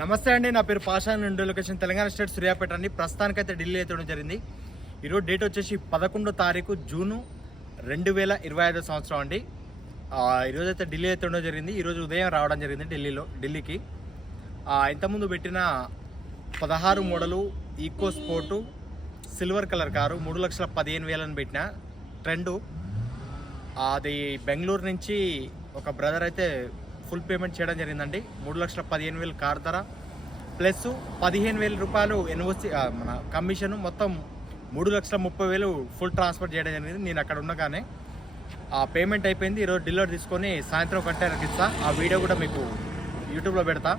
నమస్తే అండి నా పేరు పాషా నుండి లొకేషన్ తెలంగాణ స్టేట్ సూర్యాపేట అండి. ప్రస్తుతానికైతే ఢిల్లీ అయితే జరిగింది. ఈరోజు డేట్ వచ్చేసి పదకొండో తారీఖు జూను రెండు వేల ఇరవై ఐదో సంవత్సరం అండి. ఈరోజు అయితే ఢిల్లీ అయితే ఉండడం జరిగింది. ఈరోజు ఉదయం రావడం జరిగింది ఢిల్లీలో ఢిల్లీకి. ఇంతకుముందు పెట్టిన పదహారు model Eco Sport silver colour car మూడు లక్షల పదిహేను వేలని పెట్టిన ట్రెండు. అది బెంగళూరు నుంచి ఒక బ్రదర్ అయితే ఫుల్ పేమెంట్ చేయడం జరిగిందండి. మూడు లక్షల పదిహేను వేలు కార్ ధర. ప్లస్ పదిహేను వేల రూపాయలు ఎన్ఓసి మన కమిషన్ మొత్తం మూడు లక్షల ముప్పై వేలు ఫుల్ ట్రాన్స్ఫర్ చేయడం జరిగింది. నేను అక్కడ ఉండగానే ఆ పేమెంట్ అయిపోయింది. ఈరోజు డెలివరీ తీసుకొని సాయంత్రం కంటైనర్కి ఇస్తా. ఆ వీడియో కూడా మీకు యూట్యూబ్లో పెడతా.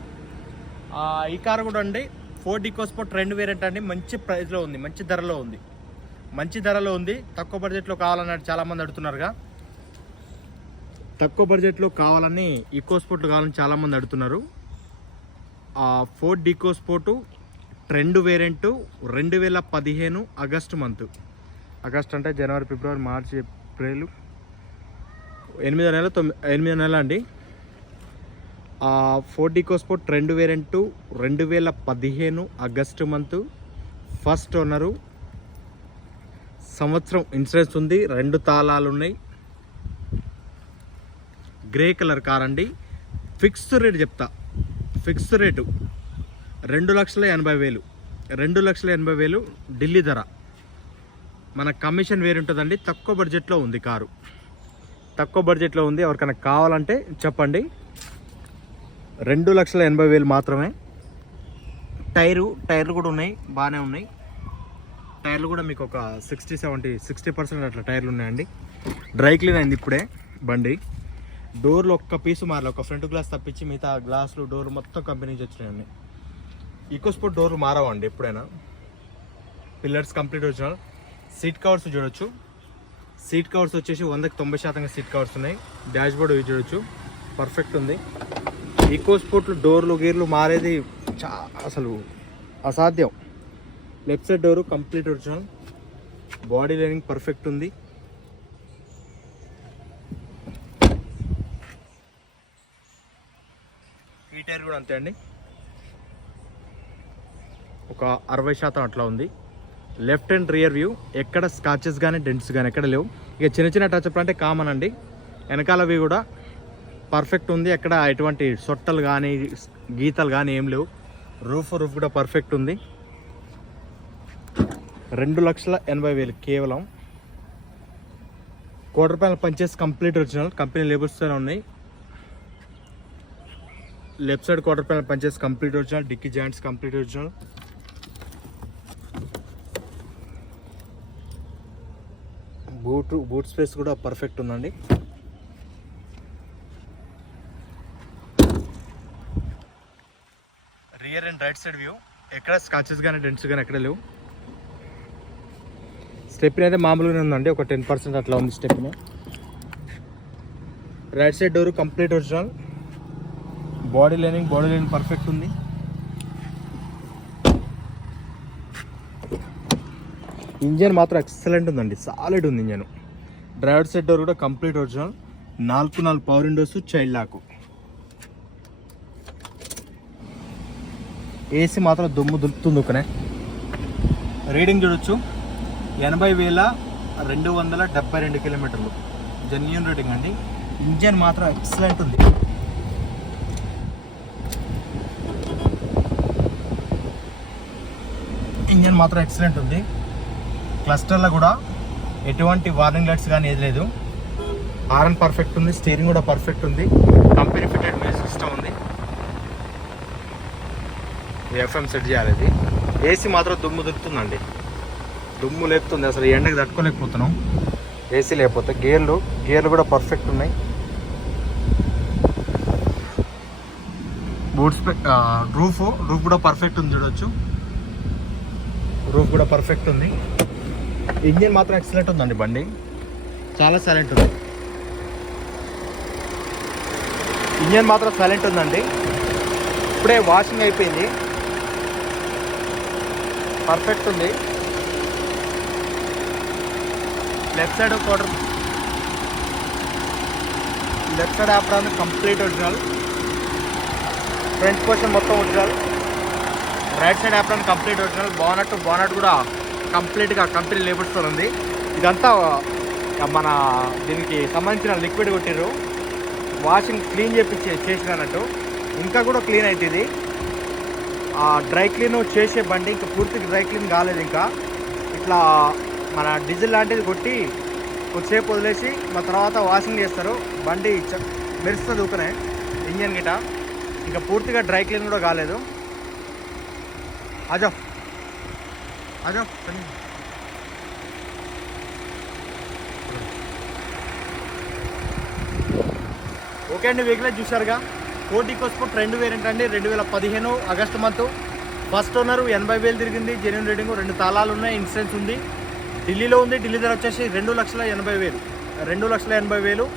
ఈ కారు కూడా అండి ఫోర్ డికోస్పోర్ట్ రెండు వేరియంట్ అండి. మంచి ప్రైస్లో ఉంది మంచి ధరలో ఉంది. మంచి ధరలో ఉంది. తక్కువ బడ్జెట్లో కావాలన్నట్టు చాలామంది అడుగుతున్నారుగా. తక్కువ బడ్జెట్లో కావాలని ఈకో స్పోర్ట్లు కావాలని చాలామంది అడుగుతున్నారు. ఆ Ford Eco Sport trend variant రెండు వేల పదిహేను ఆగస్టు మంత్ ఆగస్ట్ అంటే జనవరి ఫిబ్రవరి మార్చి ఏప్రిల్. ఎనిమిదో నెల తొమ్మిది ఎనిమిదో నెల అండి. ఆ ఫోర్డ్ ఈకో స్పోర్ట్ రెండు వేరియంట్ రెండు వేల పదిహేను ఆగస్టు మంత్ ఫస్ట్ ఓనరు సంవత్సరం ఇన్సూరెన్స్ ఉంది రెండు తాళాలు ఉన్నాయి గ్రే కలర్ కార్ అండి. ఫిక్స్డ్ రేట్ చెప్తా. ఫిక్స్డ్ రేటు రెండు లక్షల ఎనభై వేలు. రెండు లక్షల ఎనభై వేలు ఢిల్లీ ధర. మన కమిషన్ వేరు ఉంటుందండి. తక్కువ బడ్జెట్లో ఉంది కారు. తక్కువ బడ్జెట్లో ఉంది. ఎవరికైనా కావాలంటే చెప్పండి. రెండు లక్షల ఎనభై వేలు మాత్రమే. టైరు టైర్లు కూడా ఉన్నాయి. బాగానే ఉన్నాయి. టైర్లు కూడా మీకు ఒక సిక్స్టీ సెవెంటీ సిక్స్టీ పర్సెంట్ అట్లా టైర్లు ఉన్నాయండి. డ్రై క్లీన్ అయింది ఇప్పుడే బండి. డోర్లు ఒక్క పీస్ మారలే. ఒక ఫ్రంట్ గ్లాస్ తప్పించి మిగతా గ్లాసులు డోర్లు మొత్తం కంపెనీ నుంచి వచ్చినాయండి ఈకోస్పోర్ట్ డోర్లు మారవండి ఎప్పుడైనా. పిల్లర్స్ కంప్లీట్ వచ్చిన సీట్ కవర్స్ చూడొచ్చు. సీట్ కవర్స్ వచ్చేసి వందకి తొంభై శాతంగా సీట్ కవర్స్ ఉన్నాయి. డాష్ బోర్డ్ ఇవి చూడొచ్చు. పర్ఫెక్ట్ ఉంది. ఈకో స్పోర్ట్లు డోర్లు గీర్లు మారేది చా అసలు అసాధ్యం. Left side door complete original. Body lining perfect ఉంది ఈ టైర్ కూడా అంతే అండి. ఒక అరవై శాతం అట్లా ఉంది. లెఫ్ట్ అండ్ రియర్ వ్యూ ఎక్కడ స్కాచెస్ కానీ డెంట్స్ కానీ ఎక్కడ లేవు. ఇక చిన్న చిన్న టచ్అప్ అంటే కామన్ అండి. వెనకాలవి కూడా పర్ఫెక్ట్ ఉంది. ఎక్కడ ఎటువంటి సొట్టలు కానీ గీతలు కానీ ఏం లేవు. రూఫ్ రూఫ్ కూడా పర్ఫెక్ట్ ఉంది. రెండు లక్షల ఎనభై వేలు కేవలం. క్వార్టర్ ప్యానల్ పంచేసి కంప్లీట్ ఒరిజినల్ కంపెనీ లేబుల్స్తోనే ఉన్నాయి. Left side quarter panel పంచేసి complete original dickey joints complete original boot boot space కూడా పర్ఫెక్ట్ ఉందండి. Rear and right side view ఎక్కడ స్కాచెస్ కానీ డెంట్స్ కానీ ఎక్కడ లేవు. స్టెప్ని అయితే మామూలుగానే ఉందండి ఒక టెన్ పర్సెంట్ అట్లా ఉంది stepney right side door complete original body lining body lining perfect ఉంది. ఇంజన్ మాత్రం ఎక్సలెంట్ ఉందండి. సాలిడ్ ఉంది ఇంజన్. డ్రైవర్ సెట్ డోర్ కూడా కంప్లీట్ ఒరిజినల్ నాలుగు నాలుగు power windows child lock AC మాత్రం దుమ్ము దులుపుతుంది ఒకనే. రీడింగ్ చూడొచ్చు. ఎనభై వేల రెండు వందల డెబ్బై రెండు కిలోమీటర్లు. జెన్యున్ రీడింగ్ అండి. ఇంజన్ మాత్రం ఎక్సలెంట్ ఉంది. ఇంజన్ మాత్రం ఎక్సలెంట్ ఉంది. క్లస్టర్లో కూడా ఎటువంటి వార్నింగ్ లైట్స్ కానీ ఏది లేదు. ఆర్ఎన్ పర్ఫెక్ట్ ఉంది స్టీరింగ్ కూడా పర్ఫెక్ట్ ఉంది. కంపెనీ ఫిటెడ్ మ్యూజిక్ సిస్టమ్ ఉంది. ఎఫ్ఎం సెట్ చేయాలి ఇది. ఏసీ మాత్రం దుమ్ము దుక్కుతుందండి దుమ్ము లేపుతుంది అసలు ఎండకి తట్టుకోలేకపోతున్నాం. ఏసీ లేకపోతే గేర్లు గేర్లు కూడా పర్ఫెక్ట్ ఉన్నాయి. బూట్స్ రూఫ్ రూఫ్ కూడా పర్ఫెక్ట్ ఉంది చూడొచ్చు. రూఫ్ కూడా పర్ఫెక్ట్ ఉంది. ఇంజిన్ మాత్రం ఎక్సలెంట్ ఉందండి బండి. చాలా సైలెంట్ ఉంది. ఇంజన్ మాత్రం సైలెంట్ ఉందండి. ఇప్పుడే వాషింగ్ అయిపోయింది. పర్ఫెక్ట్ ఉంది. Left side quarter left side ఆపడానికి కంప్లీట్ ఒరిజినల్ ఫ్రంట్ పోర్షన్ మొత్తం original right side apron complete original bonnet bonnet కూడా కంప్లీట్గా కంపెనీ లేబర్స్తో ఉంది. ఇదంతా మన దీనికి సంబంధించిన లిక్విడ్ కొట్టిర్రు. వాషింగ్ క్లీన్ చేపి చేసిన అన్నట్టు ఇంకా కూడా క్లీన్ అవుతుంది ఆ డ్రై క్లీన్ చేసే బండి ఇంకా పూర్తిగా డ్రై క్లీన్ కాలేదు ఇంకా. ఇట్లా మన డీజిల్ లాంటిది కొట్టి కొద్దిసేపు వదిలేసి మా తర్వాత వాషింగ్ చేస్తారు. బండి మెరుస్తుంది ఊకనే ఇంజన్ గిట. ఇంకా పూర్తిగా డ్రై క్లీన్ కూడా కాలేదు. అజో అజో ఓకే అండి వెహికల్ చూశారుగా. కోటి కోస్పోర్ట్ రెండు వేరియంట్ అండి రెండు వేల పదిహేను ఆగస్టు మంత్. ఫస్ట్ ఓనర్ ఎనభై వేలు తిరిగింది జెన్యున్ రేటింగ్ రెండు తాళాలు ఉన్నాయి ఇన్సూరెన్స్ ఉంది. ఢిల్లీలో ఉంది ఢిల్లీ ధర వచ్చేసి రెండు లక్షల ఎనభై వేలు. రెండు లక్షల ఎనభై వేలు.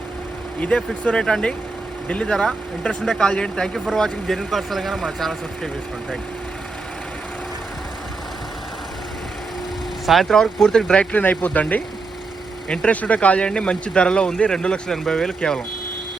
ఇదే ఫిక్స్ రేట్ అండి ఢిల్లీ ధర. ఇంట్రెస్ట్ ఉంటే కాల్ చేయండి. Thank you for watching Genuine Cars Telangana మా ఛానల్ సబ్స్క్రైబ్ చేసుకోండి. థ్యాంక్ యూ సాయంత్రం వరకు పూర్తిగా డ్రై క్లీన్ అయిపోద్దండి. ఇంట్రెస్ట్ ఉంటే కాల్ చేయండి. మంచి ధరలో ఉంది. రెండు లక్షల ఎనభై వేలు కేవలం.